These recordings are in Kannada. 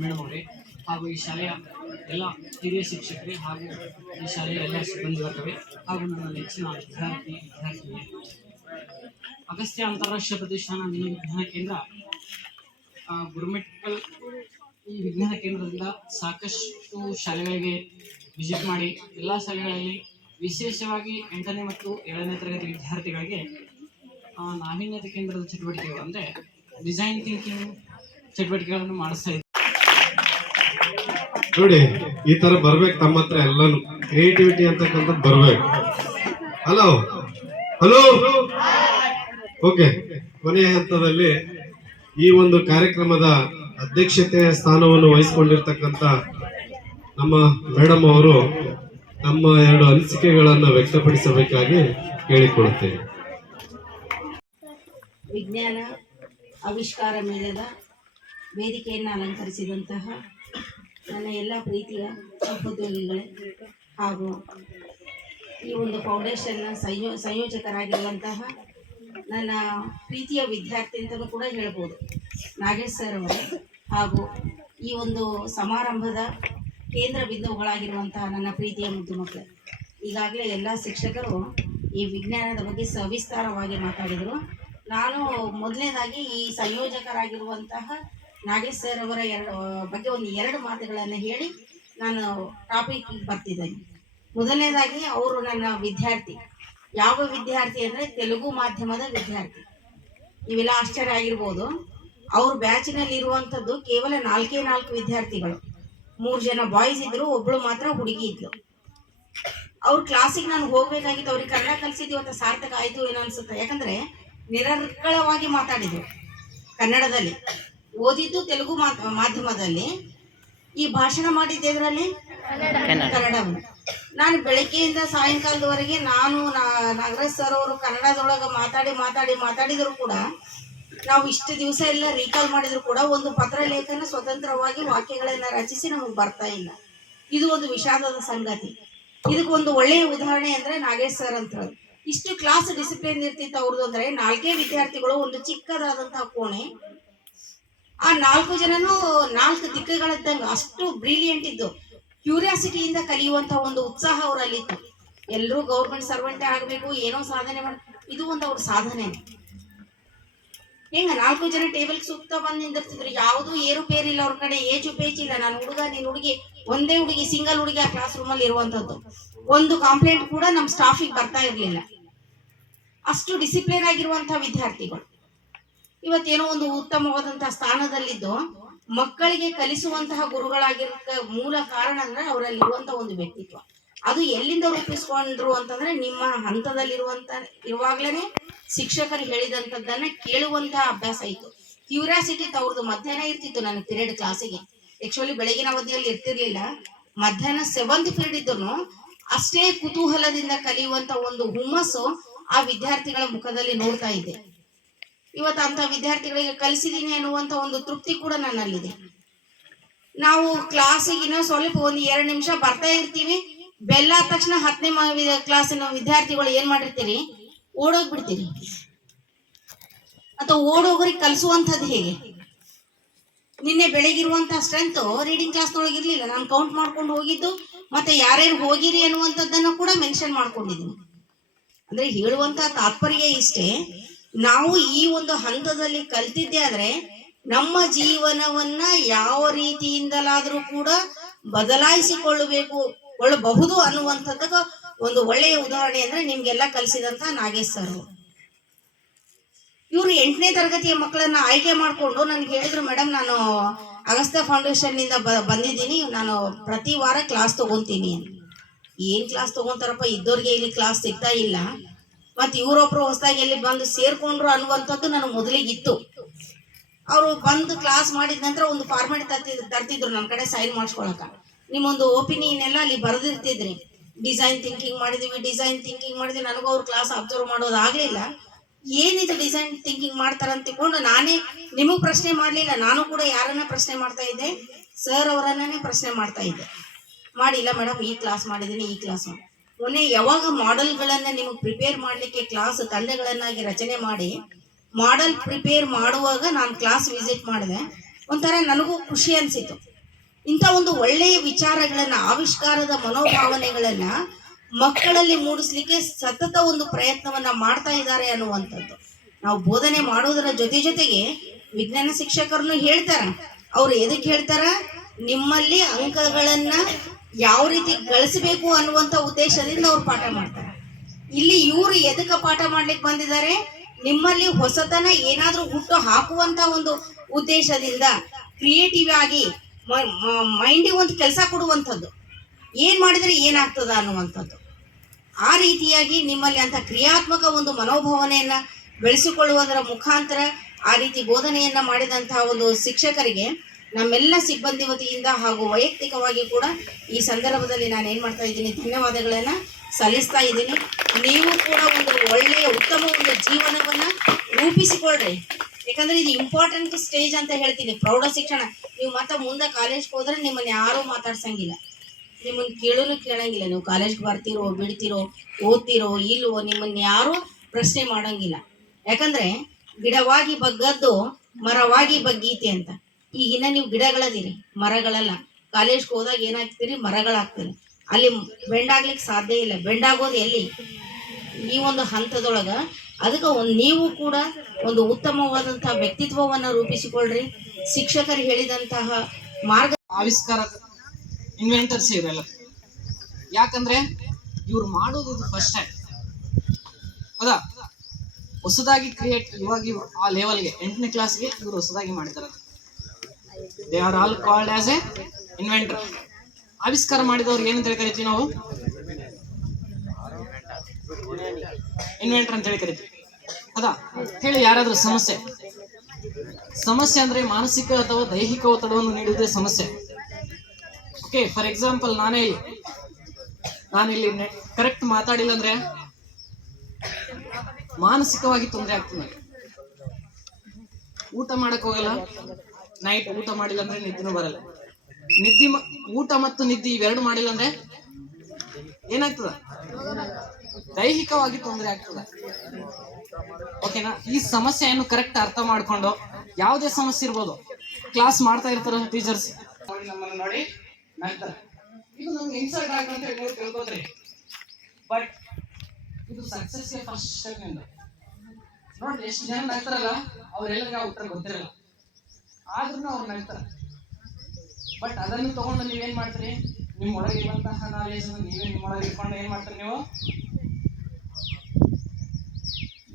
ಮೇಡಮ್ ಅವರೇ ಹಾಗೂ ಈ ಶಾಲೆಯ ಎಲ್ಲ ಹಿರಿಯ ಶಿಕ್ಷಕರೇ ಹಾಗೂ ಈ ಶಾಲೆಯ ಎಲ್ಲ ಸಿಬ್ಬಂದಿ ವರ್ಗವೇ ಹಾಗೂ ನನ್ನ ನೆಚ್ಚಿನ ವಿದ್ಯಾರ್ಥಿನಿಯರೇ, ಅಗಸ್ತ್ಯ ಅಂತಾರಾಷ್ಟ್ರೀಯ ಪ್ರತಿಷ್ಠಾನ ವಿಜ್ಞಾನ ಕೇಂದ್ರ ಗುರುಮೆಟ್ಕಲ್ ಈ ವಿಜ್ಞಾನ ಕೇಂದ್ರದಿಂದ ಸಾಕಷ್ಟು ಶಾಲೆಗಳಿಗೆ ವಿಸಿಟ್ ಮಾಡಿ ಎಲ್ಲ ಶಾಲೆಗಳಲ್ಲಿ ವಿಶೇಷವಾಗಿ 8ನೇ ಮತ್ತು 7ನೇ ತರಗತಿ ವಿದ್ಯಾರ್ಥಿಗಳಿಗೆ ನಾವೀನ್ಯತೆ ಕೇಂದ್ರದ ಚಟುವಟಿಕೆಗಳು ಅಂದರೆ ಡಿಸೈನ್ ಥಿಂಕಿಂಗ್ ಚಟುವಟಿಕೆಗಳನ್ನು ಮಾಡಿಸ್ತಾ ಇದ್ದೀವಿ. ನೋಡಿ, ಈ ತರ ಬರ್ಬೇಕು ತಮ್ಮ ಹತ್ರ ಎಲ್ಲಾನು ಕ್ರಿಯೇಟಿವಿಟಿ ಅಂತಕ್ಕಂಥದ್ದು ಬರ್ಬೇಕು. Hello hello okay. ಕೊನೆಯ ಹಂತದಲ್ಲಿ ಈ ಒಂದು ಕಾರ್ಯಕ್ರಮದ ಅಧ್ಯಕ್ಷತೆಯ ಸ್ಥಾನವನ್ನು ವಹಿಸಿಕೊಂಡಿರ್ತಕ್ಕಂಥ ನಮ್ಮ ಮೇಡಮ್ ಅವರು ನಮ್ಮ 2 ಅನಿಸಿಕೆಗಳನ್ನು ವ್ಯಕ್ತಪಡಿಸಬೇಕಾಗಿ ಕೇಳಿಕೊಳ್ಳುತ್ತೇನೆ. ವಿಜ್ಞಾನ ಆವಿಷ್ಕಾರ ಮೇಳದ ವೇದಿಕೆಯನ್ನು ಅಲಂಕರಿಸಿದಂತಹ ನನ್ನ ಎಲ್ಲ ಪ್ರೀತಿಯ ಸಹೋದ್ಯೋಗಿಗಳೇ ಹಾಗೂ ಈ ಒಂದು ಫೌಂಡೇಶನ್ನ ಸಂಯೋಜಕರಾಗಿರುವಂತಹ ನನ್ನ ಪ್ರೀತಿಯ ವಿದ್ಯಾರ್ಥಿ ಅಂತಲೂ ಕೂಡ ಹೇಳ್ಬೋದು ನಾಗೇಶ್ ಸರ್ ಅವರು, ಹಾಗೂ ಈ ಒಂದು ಸಮಾರಂಭದ ಕೇಂದ್ರ ಬಿಂದುಗಳಾಗಿರುವಂತಹ ನನ್ನ ಪ್ರೀತಿಯ ಮುದ್ದು ಮಕ್ಕಳು. ಈಗಾಗಲೇ ಎಲ್ಲ ಶಿಕ್ಷಕರು ಈ ವಿಜ್ಞಾನದ ಬಗ್ಗೆ ಸವಿಸ್ತಾರವಾಗಿ ಮಾತಾಡಿದರು. ನಾನು ಮೊದಲನೇದಾಗಿ ಈ ಸಂಯೋಜಕರಾಗಿರುವಂತಹ ನಾಗೇಶ್ ಸರ್ ಅವರ ಬಗ್ಗೆ ಒಂದು 2 ಮಾತುಗಳನ್ನು ಹೇಳಿ ನಾನು ಟಾಪಿಕ್ ಬರ್ತಿದ್ದೇನೆ. ಮೊದಲನೇದಾಗಿ ಅವರು ನನ್ನ ವಿದ್ಯಾರ್ಥಿ. ಯಾವ ವಿದ್ಯಾರ್ಥಿ ಅಂದರೆ ತೆಲುಗು ಮಾಧ್ಯಮದ ವಿದ್ಯಾರ್ಥಿ. ಇವೆಲ್ಲ ಆಶ್ಚರ್ಯ ಆಗಿರ್ಬೋದು. ಅವ್ರ ಬ್ಯಾಚಿನಲ್ಲಿ ಇರುವಂಥದ್ದು ಕೇವಲ 4 ವಿದ್ಯಾರ್ಥಿಗಳು. 3 ಜನ ಬಾಯ್ಸ್ ಇದ್ರು, ಒಬ್ಳು ಮಾತ್ರ ಹುಡುಗಿ ಇದ್ಲು. ಅವ್ರ ಕ್ಲಾಸಿಗೆ ನಾನು ಹೋಗ್ಬೇಕಾಗಿತ್ತು. ಅವ್ರಿಗೆ ಕನ್ನಡ ಕಲಿಸಿದ್ದು ಇವತ್ತು ಸಾರ್ಥಕ ಆಯಿತು ಏನೋ ಅನ್ಸುತ್ತೆ. ಯಾಕಂದ್ರೆ ನಿರರ್ಗಳವಾಗಿ ಮಾತಾಡಿದ್ರು ಕನ್ನಡದಲ್ಲಿ, ಓದಿದ್ದು ತೆಲುಗು ಮಾಧ್ಯಮದಲ್ಲಿ, ಈ ಭಾಷಣ ಮಾಡಿದ್ದೆ ಇದರಲ್ಲಿ ಕನ್ನಡವನ್ನು. ನಾನು ಬೆಳಗ್ಗೆಯಿಂದ ಸಾಯಂಕಾಲದವರೆಗೆ ನಾಗರಾಜ್ ಸರ್ ಅವರು ಕನ್ನಡದೊಳಗೆ ಮಾತಾಡಿದ್ರು ಕೂಡ, ನಾವು ಇಷ್ಟು ದಿವಸ ಎಲ್ಲ ರೀಕಾಲ್ ಮಾಡಿದ್ರು ಕೂಡ ಒಂದು ಪತ್ರ ಲೇಖನ ಸ್ವತಂತ್ರವಾಗಿ ವಾಕ್ಯಗಳನ್ನು ರಚಿಸಿ ನಮಗೆ ಬರ್ತಾ ಇಲ್ಲ. ಇದು ಒಂದು ವಿಷಾದದ ಸಂಗತಿ. ಇದಕ್ಕೊಂದು ಒಳ್ಳೆಯ ಉದಾಹರಣೆ ಅಂದ್ರೆ ನಾಗೇಶ್ ಸರ್ ಅಂತ. ಇಷ್ಟು ಕ್ಲಾಸ್ ಡಿಸಿಪ್ಲಿನ್ ಇರ್ತಿತ್ತು ಅವ್ರದ್ದು ಅಂದ್ರೆ 4 ವಿದ್ಯಾರ್ಥಿಗಳು, ಒಂದು ಚಿಕ್ಕದಾದಂತಹ ಕೋಣೆ, ಆ 4 ಜನನು 4 ದಿಕ್ಕುಗಳಿದ್ದಂಗೆ ಅಷ್ಟು ಬ್ರಿಲಿಯಂಟ್ ಇದ್ದು, ಕ್ಯೂರಿಯಾಸಿಟಿಯಿಂದ ಕಲಿಯುವಂತಹ ಒಂದು ಉತ್ಸಾಹ ಅವರಲ್ಲಿತ್ತು. ಎಲ್ಲರೂ ಗೌರ್ಮೆಂಟ್ ಸರ್ವೆಂಟೇ ಆಗಬೇಕು, ಏನೋ ಸಾಧನೆ ಇದು ಒಂದು ಅವ್ರ ಸಾಧನೆ. ಹೆಂಗ 4 ಜನ ಟೇಬಲ್ ಸುತ್ತ ಬಂದು ನಿಂದಿರ್ತಿದ್ರು. ಯಾವುದು ಏರುಪೇರಿಲ್ಲ ಅವ್ರ ಕಡೆ, ಏಜು ಪೇಜ್ ಇಲ್ಲ. ನಾನು ಹುಡುಗ, ನೀನು ಹುಡುಗಿ, ಒಂದೇ ಹುಡುಗಿ, ಸಿಂಗಲ್ ಹುಡುಗಿ ಆ ಕ್ಲಾಸ್ ರೂಮಲ್ಲಿ ಇರುವಂತದ್ದು. ಒಂದು ಕಂಪ್ಲೇಂಟ್ ಕೂಡ ನಮ್ಮ ಸ್ಟಾಫಿಗೆ ಬರ್ತಾ ಇರ್ಲಿಲ್ಲ. ಅಷ್ಟು ಡಿಸಿಪ್ಲಿನ್ ಆಗಿರುವಂತಹ ವಿದ್ಯಾರ್ಥಿಗಳು ಇವತ್ತೇನೋ ಒಂದು ಉತ್ತಮವಾದಂತಹ ಸ್ಥಾನದಲ್ಲಿದ್ದು ಮಕ್ಕಳಿಗೆ ಕಲಿಸುವಂತಹ ಗುರುಗಳಾಗಿರಕ ಮೂಲ ಕಾರಣ ಅಂದ್ರೆ ಅವರಲ್ಲಿರುವಂತಹ ಒಂದು ವ್ಯಕ್ತಿತ್ವ. ಅದು ಎಲ್ಲಿಂದ ರೂಪಿಸ್ಕೊಂಡ್ರು ಅಂತಂದ್ರೆ ನಿಮ್ಮ ಇರುವಾಗ್ಲೇನೆ ಶಿಕ್ಷಕರು ಹೇಳಿದಂಥದ್ದನ್ನ ಕೇಳುವಂತಹ ಅಭ್ಯಾಸ ಇತ್ತು. ಕ್ಯೂರಿಯಾಸಿಟಿ ಅವ್ರದ್ದು ಮಧ್ಯಾಹ್ನ ಇರ್ತಿತ್ತು. ನನ್ನ ಪಿರಿಯಡ್ ಕ್ಲಾಸಿಗೆ ಆಕ್ಚುಲಿ ಬೆಳಗಿನ ಅವಧಿಯಲ್ಲಿ ಇರ್ತಿರ್ಲಿಲ್ಲ. ಮಧ್ಯಾಹ್ನ 7th ಪೀರಿಯಡ್ ಇದ್ರು ಅಷ್ಟೇ ಕುತೂಹಲದಿಂದ ಕಲಿಯುವಂತ ಒಂದು ಹುಮ್ಮಸ್ಸು ಆ ವಿದ್ಯಾರ್ಥಿಗಳ ಮುಖದಲ್ಲಿ ನೋಡ್ತಾ ಇದ್ದೆ. ಇವತ್ತು ಅಂತ ವಿದ್ಯಾರ್ಥಿಗಳಿಗೆ ಕಲಿಸಿದೀನಿ ಅನ್ನುವಂತ ಒಂದು ತೃಪ್ತಿ ಕೂಡ ನನ್ನಲ್ಲಿದೆ. ನಾವು ಕ್ಲಾಸಿಗಿನ ಸ್ವಲ್ಪ ಒಂದು 2 ನಿಮಿಷ ಬರ್ತಾ ಇರ್ತೀವಿ, ಬೆಲ್ಲ ಆದ ತಕ್ಷಣ 10ನೇ ಕ್ಲಾಸಿನ ವಿದ್ಯಾರ್ಥಿಗಳು ಏನ್ ಮಾಡಿರ್ತೀರಿ, ಓಡೋಗ್ಬಿಡ್ತೀರಿ. ಅಥವಾ ಓಡೋಗ್ರಿಗೆ ಕಲಿಸುವಂಥದ್ದು ಹೇಗೆ? ನಿನ್ನೆ ಬೆಳಗಿರುವಂತಹ ಸ್ಟ್ರೆಂತ್ ರೀಡಿಂಗ್ ಕ್ಲಾಸ್ನೊಳಗೆ ಇರ್ಲಿಲ್ಲ. ನಾನು ಕೌಂಟ್ ಮಾಡ್ಕೊಂಡು ಹೋಗಿದ್ದು, ಮತ್ತೆ ಯಾರ್ಯಾರು ಹೋಗಿರಿ ಅನ್ನುವಂಥದ್ದನ್ನ ಕೂಡ ಮೆನ್ಷನ್ ಮಾಡ್ಕೊಂಡಿದ್ದೀನಿ. ಅಂದ್ರೆ ಹೇಳುವಂತಹ ತಾತ್ಪರ್ಯ ಇಷ್ಟೇ, ನಾವು ಈ ಒಂದು ಹಂತದಲ್ಲಿ ಕಲ್ತಿದ್ದೆ ಆದ್ರೆ ನಮ್ಮ ಜೀವನವನ್ನ ಯಾವ ರೀತಿಯಿಂದಲಾದ್ರೂ ಕೂಡ ಬದಲಾಯಿಸಿಕೊಳ್ಳಬಹುದು ಅನ್ನುವಂಥದ್ದಕ್ಕೆ ಒಂದು ಒಳ್ಳೆಯ ಉದಾಹರಣೆ ಅಂದ್ರೆ ನಿಮ್ಗೆಲ್ಲ ಕಲಿಸಿದಂತ ನಾಗೇಶ್ ಸರ್. ಇವರು 8ನೇ ತರಗತಿಯ ಮಕ್ಕಳನ್ನ ಆಯ್ಕೆ ಮಾಡ್ಕೊಂಡು ನನ್ಗೆ ಹೇಳಿದ್ರು, ಮೇಡಮ್ ನಾನು ಅಗಸ್ತ್ಯ ಫೌಂಡೇಶನ್ ನಿಂದ ಬಂದಿದ್ದೀನಿ, ನಾನು ಪ್ರತಿ ವಾರ ಕ್ಲಾಸ್ ತಗೊಂತೀನಿ. ಏನ್ ಕ್ಲಾಸ್ ತಗೊಂತಾರಪ್ಪ, ಇದ್ದವ್ರಿಗೆ ಇಲ್ಲಿ ಕ್ಲಾಸ್ ಸಿಗ್ತಾ ಇಲ್ಲ, ಮತ್ತೆ ಇವರೊಬ್ರು ಹೊಸದಾಗಿ ಎಲ್ಲಿ ಬಂದು ಸೇರ್ಕೊಂಡ್ರು ಅನ್ನುವಂಥದ್ದು ನನಗೆ ಮೊದಲಿಗಿತ್ತು. ಅವರು ಬಂದು ಕ್ಲಾಸ್ ಮಾಡಿದ ನಂತರ ಒಂದು ಫಾರ್ಮೆಟ್ ತರ್ತಿದ್ರು ನನ್ನ ಕಡೆ ಸೈನ್ ಮಾಡಿಸ್ಕೊಳಕ. ನಿಮ್ಮೊಂದು ಒಪಿನಿಯನ್ ಎಲ್ಲ ಅಲ್ಲಿ ಬರೆದಿರ್ತಿದ್ರಿ. ಡಿಸೈನ್ ಥಿಂಕಿಂಗ್ ಮಾಡಿದ್ವಿ. ನನಗೂ ಅವ್ರ ಕ್ಲಾಸ್ ಅಬ್ಸರ್ವ್ ಮಾಡೋದಾಗ್ಲಿಲ್ಲ. ಏನಿದು ಡಿಸೈನ್ ಥಿಂಕಿಂಗ್ ಮಾಡ್ತಾರಂತ ತಿಳ್ಕೊಂಡು ನಾನೇ ನಿಮಗ್ ಪ್ರಶ್ನೆ ಮಾಡ್ಲಿಲ್ಲ. ನಾನು ಕೂಡ ಯಾರನ್ನ ಪ್ರಶ್ನೆ ಮಾಡ್ತಾ ಇದ್ದೆ, ಸರ್ ಅವರನ್ನೇ ಪ್ರಶ್ನೆ ಮಾಡ್ತಾ ಇದ್ದೆ. ಮಾಡಿಲ್ಲ ಮೇಡಮ್, ಈ ಕ್ಲಾಸ್ ಮಾಡಿದ್ದೀನಿ, ಈ ಕ್ಲಾಸ್ ಮಾಡಿ ಮೊನ್ನೆ ಯಾವಾಗ ಮಾಡೆಲ್ಗಳನ್ನ ನಿಮಗೆ ಪ್ರಿಪೇರ್ ಮಾಡ್ಲಿಕ್ಕೆ ಕ್ಲಾಸ್ ತಂಡಗಳನ್ನಾಗಿ ರಚನೆ ಮಾಡಿ ಮಾಡೆಲ್ ಪ್ರಿಪೇರ್ ಮಾಡುವಾಗ ನಾನು ಕ್ಲಾಸ್ ವಿಸಿಟ್ ಮಾಡಿದೆ. ಒಂಥರ ನನಗೂ ಖುಷಿ ಅನಿಸಿತು. ಇಂಥ ಒಂದು ಒಳ್ಳೆಯ ವಿಚಾರಗಳನ್ನು, ಆವಿಷ್ಕಾರದ ಮನೋಭಾವನೆಗಳನ್ನು ಮಕ್ಕಳಲ್ಲಿ ಮೂಡಿಸ್ಲಿಕ್ಕೆ ಸತತ ಒಂದು ಪ್ರಯತ್ನವನ್ನ ಮಾಡ್ತಾ ಇದ್ದಾರೆ ಅನ್ನುವಂಥದ್ದು. ನಾವು ಬೋಧನೆ ಮಾಡೋದರ ಜೊತೆಗೆ ವಿಜ್ಞಾನ ಶಿಕ್ಷಕರನ್ನು ಹೇಳ್ತಾರ. ಅವ್ರು ಎದಕ್ಕೆ ಹೇಳ್ತಾರ? ನಿಮ್ಮಲ್ಲಿ ಅಂಕಗಳನ್ನ ಯಾವ ರೀತಿ ಗಳಿಸಬೇಕು ಅನ್ನುವಂಥ ಉದ್ದೇಶದಿಂದ ಅವ್ರು ಪಾಠ ಮಾಡ್ತಾರೆ. ಇಲ್ಲಿ ಇವರು ಎದಕ್ಕೆ ಪಾಠ ಮಾಡ್ಲಿಕ್ಕೆ ಬಂದಿದ್ದಾರೆ? ನಿಮ್ಮಲ್ಲಿ ಹೊಸತನ ಏನಾದ್ರೂ ಹುಟ್ಟು ಹಾಕುವಂತ ಒಂದು ಉದ್ದೇಶದಿಂದ ಕ್ರಿಯೇಟಿವ್ ಆಗಿ ಮೈಂಡಿಗೆ ಒಂದು ಕೆಲಸ ಕೊಡುವಂಥದ್ದು, ಏನ್ ಮಾಡಿದ್ರೆ ಏನಾಗ್ತದ ಅನ್ನುವಂಥದ್ದು. ಆ ರೀತಿಯಾಗಿ ನಿಮ್ಮಲ್ಲಿ ಅಂತ ಕ್ರಿಯಾತ್ಮಕ ಒಂದು ಮನೋಭಾವನೆಯನ್ನ ಬೆಳೆಸಿಕೊಳ್ಳುವುದರ ಮುಖಾಂತರ ಆ ರೀತಿ ಬೋಧನೆಯನ್ನ ಮಾಡಿದಂತಹ ಒಂದು ಶಿಕ್ಷಕರಿಗೆ ನಮ್ಮೆಲ್ಲ ಸಿಬ್ಬಂದಿ ವತಿಯಿಂದ ಹಾಗೂ ವೈಯಕ್ತಿಕವಾಗಿ ಕೂಡ ಈ ಸಂದರ್ಭದಲ್ಲಿ ನಾನು ಏನ್ ಮಾಡ್ತಾ ಇದ್ದೀನಿ, ಧನ್ಯವಾದಗಳನ್ನ ಸಲ್ಲಿಸ್ತಾ ಇದ್ದೀನಿ. ನೀವು ಕೂಡ ಒಂದು ಒಳ್ಳೆಯ ಉತ್ತಮ ಒಂದು ಜೀವನವನ್ನ ರೂಪಿಸಿಕೊಳ್ಳ್ರಿ. ಯಾಕಂದ್ರೆ ಇದು ಇಂಪಾರ್ಟೆಂಟ್ ಸ್ಟೇಜ್ ಅಂತ ಹೇಳ್ತೀನಿ. ಪ್ರೌಢ ಶಿಕ್ಷಣ, ನೀವು ಮತ್ತೆ ಮುಂದೆ ಕಾಲೇಜ್ಗೆ ಹೋದ್ರೆ ನಿಮ್ಮನ್ನ ಯಾರೂ ಮಾತಾಡ್ಸಂಗಿಲ್ಲ, ನಿಮ್ಮನ್ನ ಕೇಳಂಗಿಲ್ಲ. ನೀವು ಕಾಲೇಜ್ಗೆ ಬರ್ತಿರೋ ಬಿಡ್ತಿರೋ ಓದ್ತಿರೋ ಇಲ್ವೋ ನಿಮ್ಮನ್ನ ಯಾರು ಪ್ರಶ್ನೆ ಮಾಡಂಗಿಲ್ಲ. ಯಾಕಂದ್ರೆ ಗಿಡವಾಗಿ ಬಗ್ಗದ್ದು ಮರವಾಗಿ ಬಗ್ಗೀತೆ ಅಂತ. ಈಗಿನ್ನ ನೀವು ಗಿಡಗಳದಿರಿ, ಮರಗಳಲ್ಲ. ಕಾಲೇಜ್ಗೆ ಹೋದಾಗ ಏನಾಗ್ತೀರಿ? ಮರಗಳಾಗ್ತೀರಿ. ಅಲ್ಲಿ ಬೆಂಡಾಗ್ಲಿಕ್ಕೆ ಸಾಧ್ಯ ಇಲ್ಲ. ಬೆಂಡಾಗೋದು ಎಲ್ಲಿ? ಈ ಒಂದು ಹಂತದೊಳಗ. ಅದಕ್ಕೆ ನೀವು ಕೂಡ ಒಂದು ಉತ್ತಮವಾದಂತಹ ವ್ಯಕ್ತಿತ್ವವನ್ನು ರೂಪಿಸಿಕೊಳ್ಳ್ರಿ. ಶಿಕ್ಷಕರು ಹೇಳಿದಂತಹ ಮಾರ್ಗ ಆವಿಷ್ಕಾರ ಇನ್ವೆಂಟರ್ಸ್ ಇವರೆಲ್ಲ. ಯಾಕಂದ್ರೆ ಇವ್ರು ಮಾಡೋದು ಇದು ಫಸ್ಟ್ ಟೈಮ್ ಹೌದಾ? ಹೊಸದಾಗಿ ಕ್ರಿಯೇಟ್ ಇವಾಗ ಆ ಲೆವೆಲ್ಗೆ 8ನೇ ಕ್ಲಾಸ್ಗೆ ಇವರು ಹೊಸದಾಗಿ ಮಾಡಿದ್ದಾರೆ. They are all called as A inventor. ಆವಿಷ್ಕಾರ ಮಾಡಿದವ್ರು ಏನಂತ ಹೇಳಿ ಕರಿತೀವಿ ನಾವು? ಇನ್ವೆಂಟರ್ ಅಂತ ಹೇಳಿ ಕರಿತೀವಿ ಹೌದಾ? ಹೇಳಿ, ಯಾರಾದ್ರೂ ಸಮಸ್ಯೆ ಅಂದ್ರೆ ಮಾನಸಿಕ ಅಥವಾ ದೈಹಿಕ ಒತ್ತಡವನ್ನು ನೀಡುವುದೇ ಸಮಸ್ಯೆ. ಓಕೆ, ಫಾರ್ ಎಕ್ಸಾಂಪಲ್ ನಾನಿಲ್ಲಿ ಕರೆಕ್ಟ್ ಮಾತಾಡಿಲ್ಲ ಅಂದ್ರೆ ಮಾನಸಿಕವಾಗಿ ತೊಂದರೆ ಆಗ್ತದೆ. ಊಟ ಮಾಡಕ್ ಹೋಗಲ್ಲ, ನೈಟ್ ಊಟ ಮಾಡಿಲ್ಲ ಅಂದ್ರೆ ನಿದ್ದೆನೂ ಬರಲ್ಲ. ಊಟ ಮತ್ತು ನಿದ್ದೆ ಇವೆರಡು ಮಾಡಿಲ್ಲ ಅಂದ್ರೆ ಏನಾಗ್ತದ? ದೈಹಿಕವಾಗಿ ತೊಂದರೆ ಆಗ್ತದೆ. ಓಕೆನಾ? ಈ ಸಮಸ್ಯೆಯನ್ನು ಕರೆಕ್ಟ್ ಅರ್ಥ ಮಾಡ್ಕೊಂಡು, ಯಾವುದೇ ಸಮಸ್ಯೆ ಇರ್ಬೋದು, ಕ್ಲಾಸ್ ಮಾಡ್ತಾ ಇರ್ತಾರ ಟೀಚರ್ಸ್, ನಮ್ಮನ್ನು ನೋಡಿ ನಗ್ತಾರೆ. ಇದು ನಮ್ಗೆ ಇನ್ಸಲ್ಟ್ ಆಗಂತ ನೀವು ತಿಳ್ಕೊತ್ರಿ. ಬಟ್ ಇದು ಸಕ್ಸಸ್ಗೆ ಫಸ್ಟ್ ಸ್ಟೆಪ್ ನಿಂದ. ನೋಡ್ರಿ, ಎಷ್ಟು ಜನ ನಗ್ತಾರಲ್ಲ ಅವ್ರೆಲ್ಲರಿಗೂ ಆ ಉತ್ತರ ಗೊತ್ತಿರಲ್ಲ, ಆದ್ರೂ ಅವ್ರು ನಗ್ತಾರೆ. ಬಟ್ ಅದನ್ನು ತಗೊಂಡು ನೀವೇನ್ ಮಾಡ್ತೀರಿ? ನಿಮ್ಮ ಒಳಗೆ ಇರುವಂತಹ ನಾಲೆಜ್ ನೀವೇ ನಿಮ್ಮೊಳಗೆ ಇಟ್ಕೊಂಡು ಏನ್ ಮಾಡ್ತೀರಿ?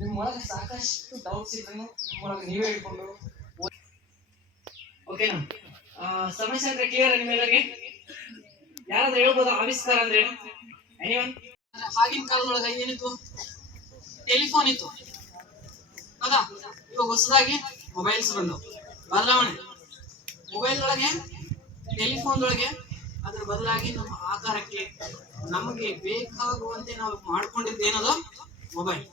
ನಿಮ್ಮೊಳಗೆ ಸಾಕಷ್ಟು ಡೌಟ್ಸ್ ಇದ್ರು ನಿಮ್ಮೊಳಗೆ ನೀವೇ ಇಟ್ಕೊಂಡು. ಓಕೆನಾ? ಸಮಸ್ಯೆ ಅಂದ್ರೆ ಕ್ಲಿಯರ್ ನಿಮ್ಮೆಲ್ಲರಿಗೆ? ಯಾರಾದ್ರೂ ಹೇಳ್ಬೋದು ಆವಿಷ್ಕಾರ ಅಂದ್ರೆ ಏನು? ಎನಿವನ್? ಆಗಿನ ಕಾಲದೊಳಗೆ ಏನಿತ್ತು? ಟೆಲಿಫೋನ್ ಇತ್ತು ಹೌದಾ? ಇವಾಗ ಹೊಸದಾಗಿ ಮೊಬೈಲ್ಸ್ ಬಂದವು. ಬದಲಾವಣೆ ಮೊಬೈಲ್ ಒಳಗೆ, ಟೆಲಿಫೋನ್ ಒಳಗೆ ಅದ್ರ ಬದಲಾಗಿ ನಮ್ಮ ಆಕಾರಕ್ಕೆ ನಮಗೆ ಬೇಕಾಗುವಂತೆ ನಾವು ಮಾಡ್ಕೊಂಡಿದ್ದು ಏನದು? ಮೊಬೈಲ್.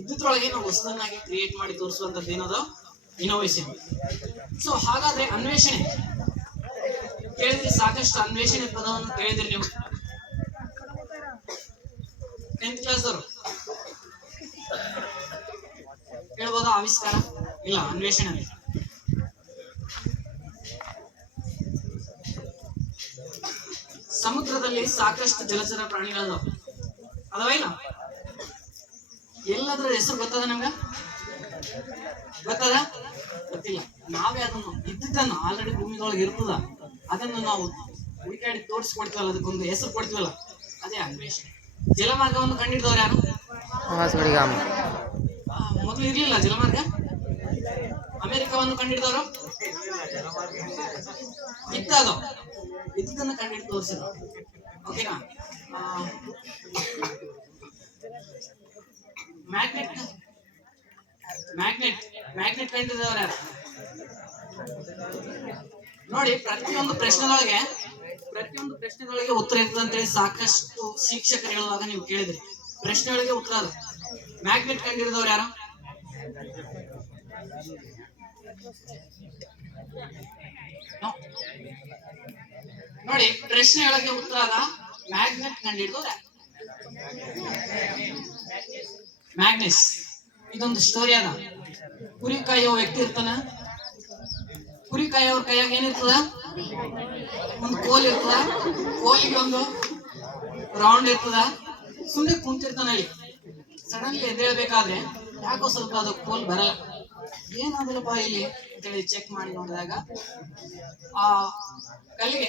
ಇದ್ರೊಳಗೆ ನಾವು ಹೊಸದನ್ನಾಗಿ ಕ್ರಿಯೇಟ್ ಮಾಡಿ ತೋರಿಸುವಂತದ್ದು ಏನದು? ಇನೋವೇಷನ್. ಸೊ ಹಾಗಾದ್ರೆ ಅನ್ವೇಷಣೆ ಕೇಳಿದ್ರಿ, ಸಾಕಷ್ಟು ಅನ್ವೇಷಣೆ ಪದವನ್ನು ಕೇಳಿದ್ರಿ ನೀವು 10th ಕ್ಲಾಸ್ದವರು. ಹೇಳ್ಬೋದಾ ಆವಿಷ್ಕಾರ? ಇಲ್ಲ, ಅನ್ವೇಷಣೆ. ಸಮುದ್ರದಲ್ಲಿ ಸಾಕಷ್ಟು ಜಲಚರ ಪ್ರಾಣಿಗಳು ಅದಾವ ಇಲ್ಲ? ಎಲ್ಲದ್ರ ಹೆಸರು ಗೊತ್ತದ ನಮ್ಗ? ಗೊತ್ತದ? ಗೊತ್ತಿಲ್ಲ. ನಾವೇ ಅದನ್ನು ಇದ್ದನ್ನು ಆಲ್ರೆಡಿ ಭೂಮಿದೊಳಗೆ ಇರ್ತದ, ಅದನ್ನು ನಾವು ಹುಡುಕಾಡಿ ತೋರಿಸ್ಕೊಡ್ತೀವಲ್ಲ, ಅದಕ್ಕೊಂದು ಹೆಸರು ಕೊಡ್ತೀವಲ್ಲ, ಅದೇ ಅನ್ವೇಷಣೆ. ಜಲಮಾರ್ಗವನ್ನು ಕಂಡಿಡಿದವ್ರು ಯಾರು? ಮೊದಲು ಇರ್ಲಿಲ್ಲ ಜಲಮಾರ್ಗ. ಅಮೆರಿಕವನ್ನು ಕಂಡಿಡಿದವರು ಇದ್ದನ್ನು ಕಂಡಿಡಿದು ತೋರಿಸಿದ್ರು. ಓಕೆನಾ? ಮ್ಯಾಗ್ನೆಟ್ ಕಂಡಿಡಿದವ್ರು ಯಾರು? ನೋಡಿ, ಪ್ರತಿಯೊಂದು ಪ್ರಶ್ನೆದೊಳಗೆ ಉತ್ತರ ಇರ್ತದೆ ಅಂತೇಳಿ ಸಾಕಷ್ಟು ಶಿಕ್ಷಕರು ಹೇಳುವಾಗ ನೀವು ಕೇಳಿದ್ರಿ. ಪ್ರಶ್ನೆಗಳಿಗೆ ಉತ್ತರ ಅದು. ಮ್ಯಾಗ್ನೆಟ್ ಕಂಡಿಡಿದವ್ರು ಯಾರು? ನೋಡಿ, ಪ್ರಶ್ನೆಗಳಿಗೆ ಉತ್ತರ ಅದ. ಮ್ಯಾಗ್ನೆಟ್ ಕಂಡಿಡಿದವ್ರು ಮ್ಯಾಗ್ನೆಸ್. ಇದೊಂದು ಸ್ಟೋರಿ ಅದ. ಕುರಿ ಕಾಯೋ ವ್ಯಕ್ತಿ ಇರ್ತಾನ. ಕುರಿ ಕಾಯೋರ್ ಕೈಯಾಗ ಏನಿರ್ತದ, ಒಂದು ಕೋಲ್ ಇರ್ತದ, ಕೋಲಿಗೆ ಒಂದು ರೌಂಡ್ ಇರ್ತದ. ಸುಮ್ಮನೆ ಕುಂತಿರ್ತಾನ ಅಲ್ಲಿ. ಸಡನ್ಲಿ ಎದ್ದೇಳ್ಬೇಕಾದ್ರೆ ಯಾಕೋ ಸ್ವಲ್ಪ ಅದು ಕೋಲ್ ಬರಲ್ಲ. ಏನಾದಿಲ್ಲಪ್ಪ ಇಲ್ಲಿ ಅಂತೇಳಿ ಚೆಕ್ ಮಾಡಿ ನೋಡಿದಾಗ ಆ ಕಲ್ಲಿಗೆ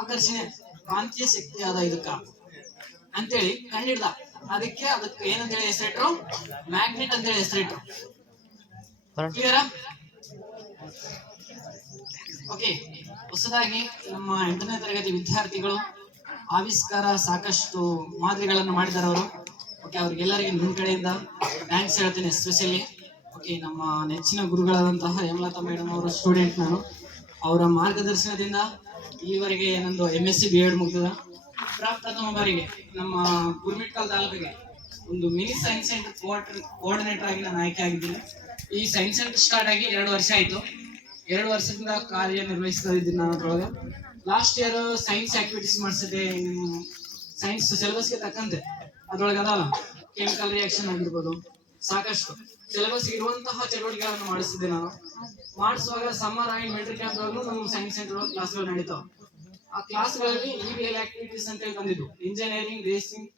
ಆಕರ್ಷಣೆ ಕಾಂತೀಯ ಶಕ್ತಿ ಅದ ಇದಕ್ಕ ಅಂತೇಳಿ ಕಂಡಿಡ್ದ. ಅದಕ್ಕೆ ಏನಂತೇಳಿ ಹೆಸರಿಟ್ರು, ಮ್ಯಾಗ್ನೆಟ್ ಅಂತೇಳಿ ಹೆಸರಿಟ್ರು. ಕ್ಲಿಯರಾ? ಓಕೆ, ಹೊಸದಾಗಿ ನಮ್ಮ 8ನೇ ತರಗತಿ ವಿದ್ಯಾರ್ಥಿಗಳು ಆವಿಷ್ಕಾರ ಸಾಕಷ್ಟು ಮಾದರಿಗಳನ್ನು ಮಾಡಿದ್ದಾರೆ ಅವರು. ಓಕೆ, ಅವ್ರಿಗೆಲ್ಲರಿಗೆ ನಿಮ್ಮ ಕಡೆಯಿಂದ ಥ್ಯಾಂಕ್ಸ್ ಹೇಳ್ತೀನಿ ಎಸ್ಪೆಷಲಿ. ಓಕೆ, ನಮ್ಮ ನೆಚ್ಚಿನ ಗುರುಗಳಾದಂತಹ ಹೇಮಲತಾ ಮೇಡಮ್ ಅವರ ಸ್ಟೂಡೆಂಟ್ ನಾನು. ಅವರ ಮಾರ್ಗದರ್ಶನದಿಂದ ಈವರೆಗೆ ನಂದು MSc B.Ed ಮುಗಿದ. ಪ್ರಥಮ ಬಾರಿಗೆ ನಮ್ಮ ಗುರುಮಿಟ್ಕಲ್ ತಾಲೂಕಿಗೆ ಒಂದು ಮಿನಿ ಸೈನ್ಸ್ ಸೆಂಟರ್ ಕೋಆರ್ಡಿನೇಟರ್ ಆಗಿ ನಾನು ಆಯ್ಕೆ ಆಗಿದ್ದೀನಿ. ಈ ಸೈನ್ಸ್ ಸೆಂಟರ್ ಸ್ಟಾರ್ಟ್ ಆಗಿ 2 ವರ್ಷ ಆಯಿತು. 2 ವರ್ಷದಿಂದ ಕಾರ್ಯನಿರ್ವಹಿಸ್ತಾ ಇದ್ದೀನಿ ನಾನು ಅದ್ರೊಳಗೆ. ಲಾಸ್ಟ್ ಇಯರ್ ಸೈನ್ಸ್ ಆಕ್ಟಿವಿಟೀಸ್ ಮಾಡಿಸಿದೆ. ಸೈನ್ಸ್ ಸಿಲೆಬಸ್ಗೆ ತಕ್ಕಂತೆ ಅದ್ರೊಳಗೆ ಅದಲ್ಲ, ಕೆಮಿಕಲ್ ರಿಯಾಕ್ಷನ್ ಆಗಿರ್ಬೋದು, ಸಾಕಷ್ಟು ಸಿಲೆಬಸ್ ಇರುವಂತಹ ಚಟುವಟಿಕೆಗಳನ್ನು ಮಾಡಿಸಿದ್ದೆ ನಾನು. ಮಾಡಿಸುವಾಗ ಸಮ್ಮರ್ ಆಗಿ ಮಿಲಿಟರಿ ಕ್ಯಾಂಪ್ ಒಳಗೂ ನಮ್ಮ ಸೈನ್ಸ್ ಸೆಂಟರ್ ಕ್ಲಾಸ್ಗಳು ನಡೀತಾವೆ. ಆ ಕ್ಲಾಸ್ಗಳಲ್ಲಿ EVL ಆಕ್ಟಿವಿಟೀಸ್ ಅಂತ ಹೇಳಿ ಬಂದಿದ್ದು, ಇಂಜಿನಿಯರಿಂಗ್, ರೇಸಿಂಗ್.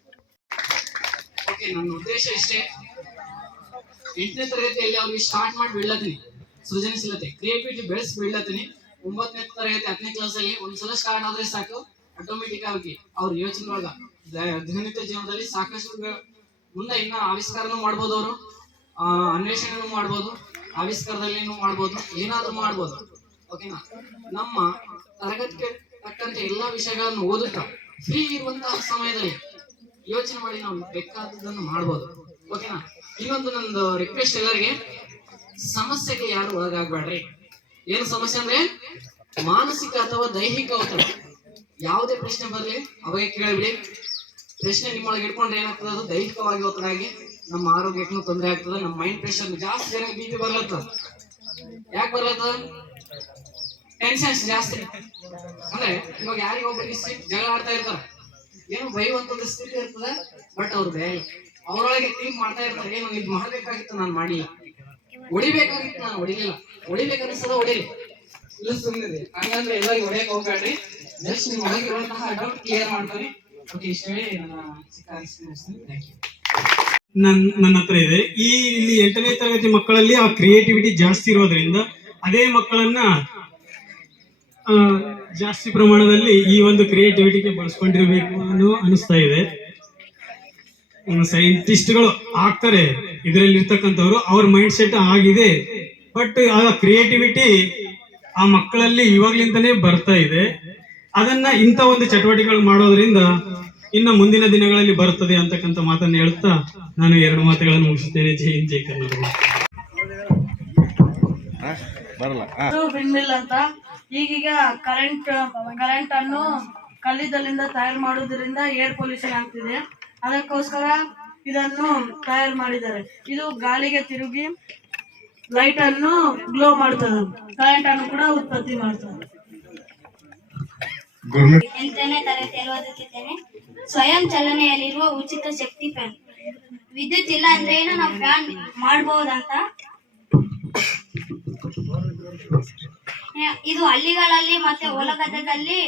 ಓಕೆ, ನನ್ನ ಉದ್ದೇಶ ಇಷ್ಟೇ, 8ನೇ ತರಗತಿಯಲ್ಲಿ ಅವ್ರಿಗೆ ಸ್ಟಾರ್ಟ್ ಮಾಡಿ ಬಿಡ್ಲತ್ತೀನಿ ಸೃಜನಶೀಲತೆ, ಕ್ರಿಯೇಟಿವಿಟಿ ಬೆಳೆಸಿ ಬಿಡ್ಲತ್ತೀನಿ. 9ನೇ ತರಗತಿ 10ನೇ ಕ್ಲಾಸಲ್ಲಿ ಒಂದ್ಸಲ ಸ್ಟಾರ್ಟ್ ಆದ್ರೆ ಸಾಕು, ಆಟೋಮೆಟಿಕ್ ಆಗಿ ಅವ್ರ ಯೋಚನೆ ಒಳಗ ದಿನನಿತ್ಯ ಜೀವನದಲ್ಲಿ ಸಾಕಷ್ಟು ಮುಂದೆ ಇನ್ನ ಆವಿಷ್ಕಾರನೂ ಮಾಡ್ಬೋದು, ಅವರು ಅನ್ವೇಷಣೆನೂ ಮಾಡ್ಬೋದು, ಆವಿಷ್ಕಾರದಲ್ಲಿನೂ ಮಾಡ್ಬೋದು, ಏನಾದ್ರೂ ಮಾಡ್ಬೋದು. ಓಕೆನಾ? ನಮ್ಮ ತರಗತಿಗೆ ತಕ್ಕಂತೆ ಎಲ್ಲಾ ವಿಷಯಗಳನ್ನು ಓದುತ್ತಾ ಫ್ರೀ ಇರುವಂತಹ ಸಮಯದಲ್ಲಿ ಯೋಚನೆ ಮಾಡಿ ನಾವು ಬೇಕಾದದನ್ನು ಮಾಡ್ಬೋದು. ಓಕೆನಾ? ಇನ್ನೊಂದು ನಂದು ರಿಕ್ವೆಸ್ಟ್ ಎಲ್ಲರಿಗೆ, ಸಮಸ್ಯೆಗೆ ಯಾರು ಒಳಗಾಗ್ಬೇಡ್ರಿ. ಏನು ಸಮಸ್ಯೆ ಅಂದ್ರೆ ಮಾನಸಿಕ ಅಥವಾ ದೈಹಿಕ ಒತ್ತಡ. ಯಾವುದೇ ಪ್ರಶ್ನೆ ಬರ್ಲಿ ಅವಾಗ ಕೇಳಬಿಡಿ. ಪ್ರಶ್ನೆ ನಿಮ್ಮೊಳಗೆ ಇಟ್ಕೊಂಡ್ರೆ ಏನಾಗ್ತದೆ, ಅದು ದೈಹಿಕವಾಗಿ ಒತ್ತಡ ಆಗಿ ನಮ್ಮ ಆರೋಗ್ಯಕ್ಕೂ ತೊಂದರೆ ಆಗ್ತದೆ. ನಮ್ಮ ಮೈಂಡ್ ಪ್ರೆಷರ್ ಜಾಸ್ತಿ ಜನ BP ಬರ್ಲತ್ತದ. ಯಾಕೆ ಬರ್ಲತ್ತದ? ಟೆನ್ಷನ್ಸ್ ಜಾಸ್ತಿ. ಅಂದ್ರೆ ಇವಾಗ ಯಾರಿಗೊಬ್ಬರಿಗೆ ಜಗಳ ಆಡ್ತಾ ಇರ್ತಾರ, ಏನು ಬೈಯುವಂತದ್ದು ಸ್ಥಿತಿ ಇರ್ತದೆ, ಬಟ್ ಅವ್ರು ಬೇರೆ ಅವರೊಳಗೆ ಥಿಂಕ್ ಮಾಡ್ತಾ ಇರ್ತಾರೆ, ಏನು ಇದು ಮಾಡ್ಬೇಕಾಗಿತ್ತು ನಾನು ಮಾಡಿಲ್ಲ, ಹೊಡಿಬೇಕಾಗಿತ್ತು ನಾನು ಹೊಡಿಲಿಲ್ಲ, ಹೊಡಿಬೇಕನ್ನಿಸ್ತದ ಹೊಡಿರಿ, ಇಲ್ಲ ಸುಮ್ಮನೆ. ಹಂಗಂದ್ರೆ ಎಲ್ಲರಿಗೂ ಹೊಡೆಯಕ್ಕೆ ಹೋಗ್ಬೇಡ್ರಿ. ಜಸ್ಟ್ ನೀವು ಒಳಗಿರುವಂತಹ ಡೌಟ್ ಕ್ಲಿಯರ್ ಮಾಡ್ಕೊಳ್ಳಿ. ಓಕೆ, ಇಷ್ಟೇ ನನ್ನ ಚಿಕ್ಕ ಎಕ್ಸ್ಪೀರಿಯನ್ಸ್. Thank you. ನನ್ನ ಹತ್ರ ಇದೆ. ಇಲ್ಲಿ 8ನೇ ತರಗತಿ ಮಕ್ಕಳಲ್ಲಿ ಆ ಕ್ರಿಯೇಟಿವಿಟಿ ಜಾಸ್ತಿ ಇರೋದ್ರಿಂದ ಅದೇ ಮಕ್ಕಳನ್ನ ಜಾಸ್ತಿ ಪ್ರಮಾಣದಲ್ಲಿ ಈ ಒಂದು ಕ್ರಿಯೇಟಿವಿಟಿಗೆ ಬಳಸ್ಕೊಂಡಿರ್ಬೇಕು ಅನ್ನೋ ಅನಿಸ್ತಾ ಇದೆ. ಸೈಂಟಿಸ್ಟ್ಗಳು ಆಗ್ತಾರೆ ಇದರಲ್ಲಿ ಇರ್ತಕ್ಕಂಥವ್ರು, ಅವ್ರ ಮೈಂಡ್ ಸೆಟ್ ಆಗಿದೆ. ಬಟ್ ಆ ಕ್ರಿಯೇಟಿವಿಟಿ ಆ ಮಕ್ಕಳಲ್ಲಿ ಇವಾಗ್ಲಿಂತಾನೆ ಬರ್ತಾ ಇದೆ. ಅದನ್ನ ಇಂಥ ಒಂದು ಚಟುವಟಿಕೆಗಳು ಮಾಡೋದ್ರಿಂದ ಇನ್ನು ಮುಂದಿನ ದಿನಗಳಲ್ಲಿ ಬರುತ್ತದೆ ಅಂತಕ್ಕಂಥ ಮಾತನ್ನು ಹೇಳ್ತಾ ನಾನು 2 ಮಾತುಗಳನ್ನು ಮುಗಿಸುತ್ತೇನೆ. ಜೈ ಹಿಂದ್, ಜೈ ಕರ್ನಾಟಕ. ವಿಂಡ್ಮಿಲ್ ಅಂತ ಈಗೀಗ ಕರೆಂಟ್ ಅನ್ನು ಕಲ್ಲಿದ್ದಲಿಂದ ತಯಾರು ಮಾಡುವುದರಿಂದ ಏರ್ ಪೊಲ್ಯೂಷನ್ ಆಗ್ತಿದೆ. ಅದಕ್ಕೋಸ್ಕರ ಇದನ್ನು ತಯಾರು ಮಾಡಿದ್ದಾರೆ. ಇದು ಗಾಳಿಗೆ ತಿರುಗಿ ಲೈಟ್ ಅನ್ನು ಗ್ಲೋ ಮಾಡ್ತದೆ, ಕರೆಂಟ್ ಅನ್ನು ಕೂಡ ಉತ್ಪತ್ತಿ ಮಾಡ್ತದೆ. 8ನೇ ತರಗತಿಯಲ್ಲಿ ಓದುತ್ತಿದ್ದೇನೆ. ಸ್ವಯಂ ಚಲನೆಯಲ್ಲಿರುವ ಉಚಿತ ಶಕ್ತಿ ಫ್ಯಾನ್. ವಿದ್ಯುತ್ ಇಲ್ಲ ಅಂದ್ರೆ ಏನು, ನಾವು ಫ್ಯಾನ್ ಮಾಡಬಹುದಂತ. ಇದು ಹಳ್ಳಿಗಳಲ್ಲಿ ಮತ್ತೆ ಹೊಲಗದ್ದೆದಲ್ಲಿ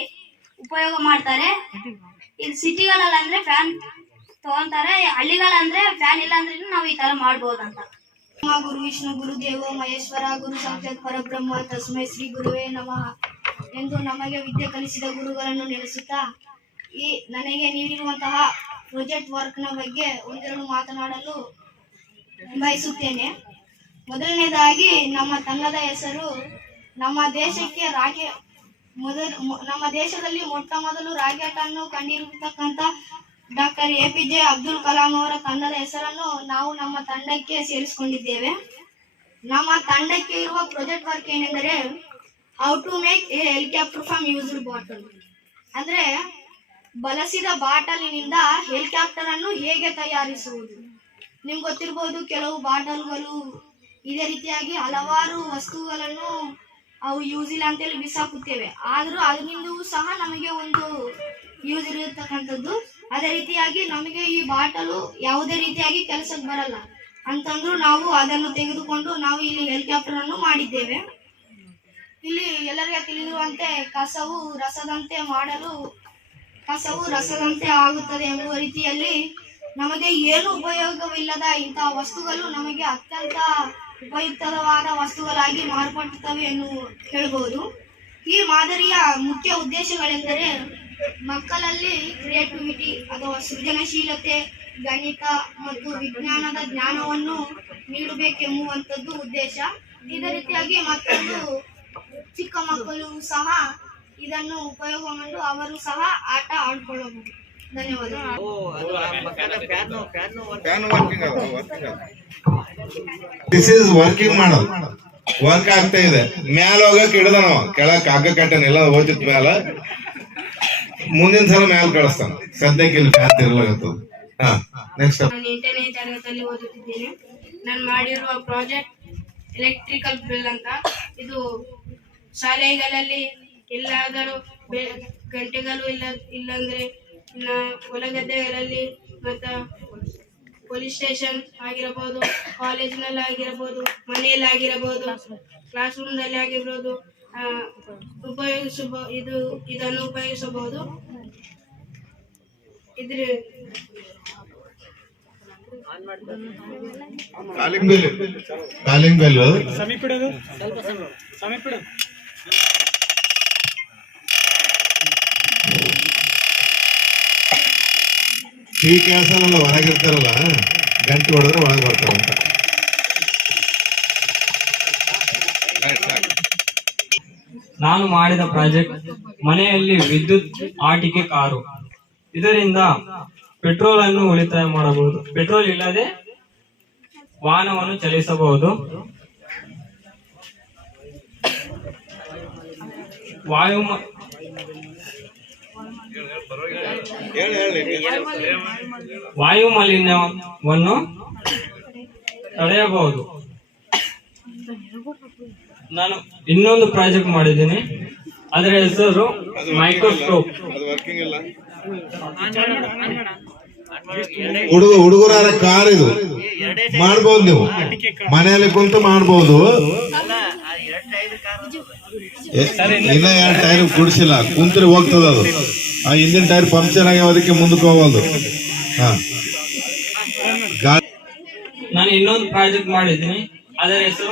ಉಪಯೋಗ ಮಾಡ್ತಾರೆ. ಇದು ಸಿಟಿಗಳಲ್ಲಿ ಅಂದ್ರೆ ಫ್ಯಾನ್ ತಗೊಂತಾರೆ, ಹಳ್ಳಿಗಳಂದ್ರೆ ಫ್ಯಾನ್ ಇಲ್ಲ ಅಂದ್ರೆ ನಾವು ಈ ತರ ಮಾಡಬಹುದಂತ. ಗುರು ವಿಷ್ಣು ಗುರುದೇವ ಮಹೇಶ್ವರ ಗುರು ಸಾಕ್ಷಾತ್ ಪರಬ್ರಹ್ಮ ತಸ್ಮೈ ಶ್ರೀ ಗುರುವೇ ನಮಃ ಎಂದು ನಮಗೆ ವಿದ್ಯೆ ಕಲಿಸಿದ ಗುರುಗಳನ್ನು ನೆನೆಸುತ್ತಾ ನನಗೆ ನೀಡಿರುವಂತಹ ಪ್ರಾಜೆಕ್ಟ್ ವರ್ಕ್ನ ಬಗ್ಗೆ ಒಂದೆರಡು ಮಾತನಾಡಲು ಬಯಸುತ್ತೇನೆ. ಮೊದಲನೇದಾಗಿ ನಮ್ಮ ತಂಡದ ಹೆಸರು, ನಮ್ಮ ದೇಶಕ್ಕೆ ನಮ್ಮ ದೇಶದಲ್ಲಿ ಮೊಟ್ಟ ಮೊದಲು ರಾಕೆಟ್ ಅನ್ನು ಕಂಡಿರತಕ್ಕಂತ ಡಾಕ್ಟರ್ APJ ಅಬ್ದುಲ್ ಕಲಾಂ ಅವರ ತಂಡದ ಹೆಸರನ್ನು ನಾವು ನಮ್ಮ ತಂಡಕ್ಕೆ ಸೇರಿಸಿಕೊಂಡಿದ್ದೇವೆ. ನಮ್ಮ ತಂಡಕ್ಕೆ ಇರುವ ಪ್ರಾಜೆಕ್ಟ್ ವರ್ಕ್ ಏನೆಂದರೆ how to make a helicopter from used bottle. ಅಂದ್ರೆ ಬಳಸಿದ ಬಾಟಲಿನಿಂದ ಹೆಲಿಕಾಪ್ಟರ್ ಅನ್ನು ಹೇಗೆ ತಯಾರಿಸುವುದು. ನಿಮ್ಗೆ ಗೊತ್ತಿರಬಹುದು, ಕೆಲವು ಬಾಟಲ್ಗಳು ಇದೇ ರೀತಿಯಾಗಿ ಹಲವಾರು ವಸ್ತುಗಳನ್ನು ಅವು ಯೂಸ್ ಇಲ್ಲ ಅಂತೇಳಿ ಬಿಸಾಕುತ್ತೇವೆ. ಆದ್ರೂ ಅದರಿಂದೂ ಸಹ ನಮಗೆ ಒಂದು ಯೂಸ್ ಇರತಕ್ಕಂಥದ್ದು. ಅದೇ ರೀತಿಯಾಗಿ ನಮಗೆ ಈ ಬಾಟಲು ಯಾವುದೇ ರೀತಿಯಾಗಿ ಕೆಲಸಕ್ಕೆ ಬರಲ್ಲ. ಅಂತಂದ್ರು ನಾವು ಅದನ್ನು ತೆಗೆದುಕೊಂಡು ನಾವು ಇಲ್ಲಿ ಹೆಲಿಕಾಪ್ಟರ್ ಅನ್ನು ಮಾಡಿದ್ದೇವೆ. ಇಲ್ಲಿ ಎಲ್ಲರಿಗೆ ತಿಳಿದಿರುವಂತೆ ಕಸವು ರಸದಂತೆ ಆಗುತ್ತದೆ ಎಂಬುವ ರೀತಿಯಲ್ಲಿ ನಮಗೆ ಏನು ಉಪಯೋಗವಿಲ್ಲದ ಇಂತಹ ವಸ್ತುಗಳು ನಮಗೆ ಅತ್ಯಂತ ಉಪಯುಕ್ತವಾದ ವಸ್ತುಗಳಾಗಿ ಮಾರ್ಪಡುತ್ತವೆ ಎಂದು ಹೇಳಬಹುದು. ಈ ಮಾದರಿಯ ಮುಖ್ಯ ಉದ್ದೇಶಗಳೆಂದರೆ ಮಕ್ಕಳಲ್ಲಿ ಕ್ರಿಯೇಟಿವಿಟಿ ಅಥವಾ ಸೃಜನಶೀಲತೆ, ಗಣಿತ ಮತ್ತು ವಿಜ್ಞಾನದ ಜ್ಞಾನವನ್ನು ನೀಡಬೇಕೆಂಬುವಂಥದ್ದು ಉದ್ದೇಶ. ಇದೇ ರೀತಿಯಾಗಿ ಚಿಕ್ಕ ಮಕ್ಕಳು ಸಹ ಇದನ್ನು ಉಪಯೋಗಗೊಂಡು ಅವರು ಸಹ ಆಟ ಆಡ್ಕೊಳ್ಳಬಹುದು. ಧನ್ಯವಾದಗಳು. ದಿಸ್ ಇಸ್ ವರ್ಕಿಂಗ್ ಮಾಡೋದು, ವರ್ಕ್ ಆಗ್ತಾ ಇದೆ. ಮ್ಯಾಲ ಹೋಗಕ್ ಹಿಡ್ದ ನಾವು ಕೆಳಕ್ ಹಗ್ಗ ಕಟ್ಟನ ಎಲ್ಲ ಓದಿತ್ ಮ್ಯಾಲ, ಮುಂದಿನ ಸಲ ಮ್ಯಾಲ ಕಳಿಸ್ತಾನ. ಸದ್ಯಕ್ಕೆ ಇಲ್ಲಿ ಫ್ಯಾನ್ ತಿರ್ಲಾಗತ್ತದ. ನೆಕ್ಸ್ಟ್ ನಾನು 8ನೇ ತರಗತಿಯಲ್ಲಿ ಓದುತ್ತಿದ್ದೇನೆ. ನಾನು ಮಾಡಿರುವ ಪ್ರಾಜೆಕ್ಟ್ ಎಲೆಕ್ಟ್ರಿಕಲ್ ಬಿಲ್ ಅಂತ. ಇದು ಶಾಲೆಗಳಲ್ಲಿ ಎಲ್ಲಾದರೂ ಗಂಟೆಗಳು ಇಲ್ಲಂದ್ರೆ ಹೊಲಗದ್ದೆಗಳಲ್ಲಿ ಮತ್ತು ಪೊಲೀಸ್ ಸ್ಟೇಷನ್ ಆಗಿರಬಹುದು, ಕಾಲೇಜಿನಲ್ಲಿ ಆಗಿರಬಹುದು, ಮನೆಯಲ್ಲಿ ಆಗಿರಬಹುದು, ಕ್ಲಾಸ್ ರೂಮ್ನಲ್ಲಿ ಆಗಿರ್ಬೋದು ಇದನ್ನು ಉಪಯೋಗಿಸಬಹುದು. ಕಾಲಿಂಗ್ ಬೆಲ್ ಈ ಕೆಲಸನೆಲ್ಲ ಹೊರಗಿರ್ತಾರಲ್ಲ, ಗಂಟೆ ಹೊಡೆದ್ರೆ ಒಳಗೆ ಬರ್ತಾರಂತ. ನಾನು ಮಾಡಿದ ಪ್ರಾಜೆಕ್ಟ್ ಮನೆಯಲ್ಲಿ ವಿದ್ಯುತ್ ಆಟಿಕೆ ಕಾರು. ಇದರಿಂದ ಪೆಟ್ರೋಲ್ ಅನ್ನು ಉಳಿತಾಯ ಮಾಡಬಹುದು. ಪೆಟ್ರೋಲ್ ಇಲ್ಲದೆ ವಾಹನವನ್ನು ಚಲಿಸಬಹುದು. ವಾಯು ಮಾಲಿನ್ಯವನ್ನು ತಡೆಯಬಹುದು. ನಾನು ಇನ್ನೊಂದು ಪ್ರಾಜೆಕ್ಟ್ ಮಾಡಿದ್ದೀನಿ, ಅದರ ಹೆಸರು ಮೈಕ್ರೋಸ್ಕೋಪ್. ಹುಡುಗರ ಕಾರ್ ಇದು ಮಾಡ್ಬೋದು, ನೀವು ಮನೆಯಲ್ಲಿ ಕುಂತು ಮಾಡ್ಬೋದು. ಇನ್ನ 2 ಟೈರ್ ಕುಡಿಸಿಲ್ಲ, ಕುಂತ್ರೆ ಹೋಗ್ತದ ಅದು. ಆ ಹಿಂದಿನ ಟೈರ್ ಪಂಕ್ಚರ್ ಆಗ್ಯಾವದಕ್ಕೆ ಮುಂದಕ್ಕೆ ಹೋಗೋದು. ನಾನು ಇನ್ನೊಂದು ಪ್ರಾಜೆಕ್ಟ್ ಮಾಡಿದ್ದೀನಿ, ಅದರ ಹೆಸರು